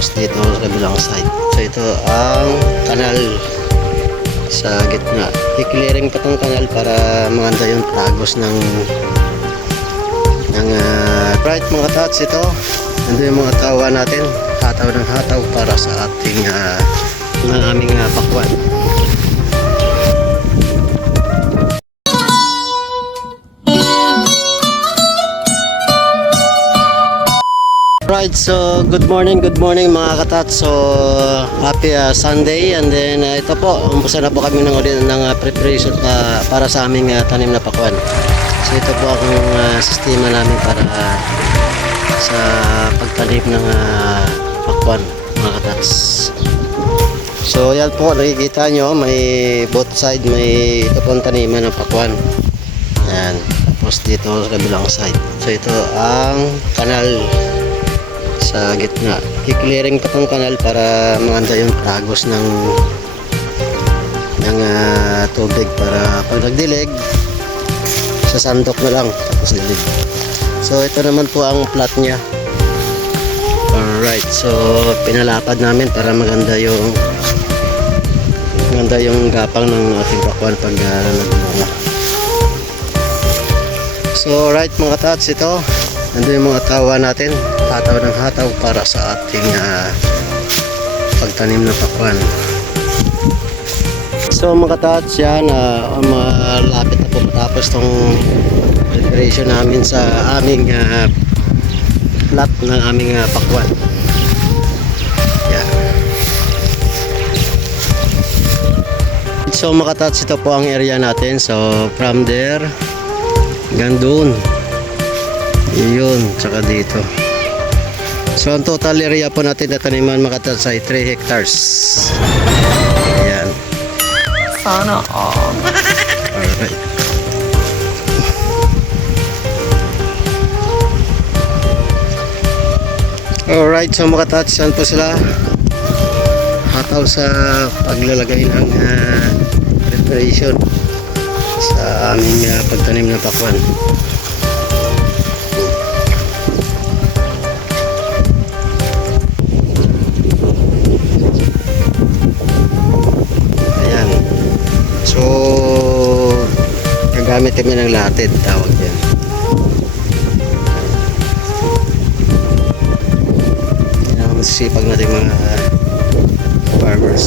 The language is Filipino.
Tapos dito sa kabilang side. So ito ang kanal sa gitna. I-clearing pa tong kanal para maganda yung tagos ng right mga tots. Ito nandun yung mga tawa natin, hataw ng hataw para sa ating aming pakwan. Right, so good morning mga katat. So happy Sunday, and then ito po, umpisa na po kami ng preparation para sa aming tanim na pakwan. So ito po ang sistema namin para sa pagtanim ng pakwan mga katats. So yan po, nakikita nyo, may both side, may ito po ang taniman ng pakwan. Yan, tapos dito sa kabilang side. So ito ang kanal sa gitna. I-clearing pa tong kanal para maganda yung tagos ng tubig para pag nagdilig sa sandok na lang tapos dilig. So ito naman po ang plot nya. Alright, so pinalapad namin para maganda yung gapang ng ating pakwan pag nagbunga. So right mga tots, ito nandun yung mga tawa natin, hataw ng hataw para sa ating pagtanim ng pakwan. So mga tots, yan malapit na po matapos tong preparation namin sa aming plot ng aming pakwan. Yan. So mga tots, ito po ang area natin. So from there hanggang doon, yun, tsaka dito. So ang total area po natin na taniman mga katats ay 3 hectares. Ayan. Sana all. Alright. Alright, so mga katats, yan po sila hataw sa paglalagay ng preparation sa aming pagtanim ng pakwan. So gagamit kami ng lated, tawag yan. Yan ang masisipag natin mga farmers.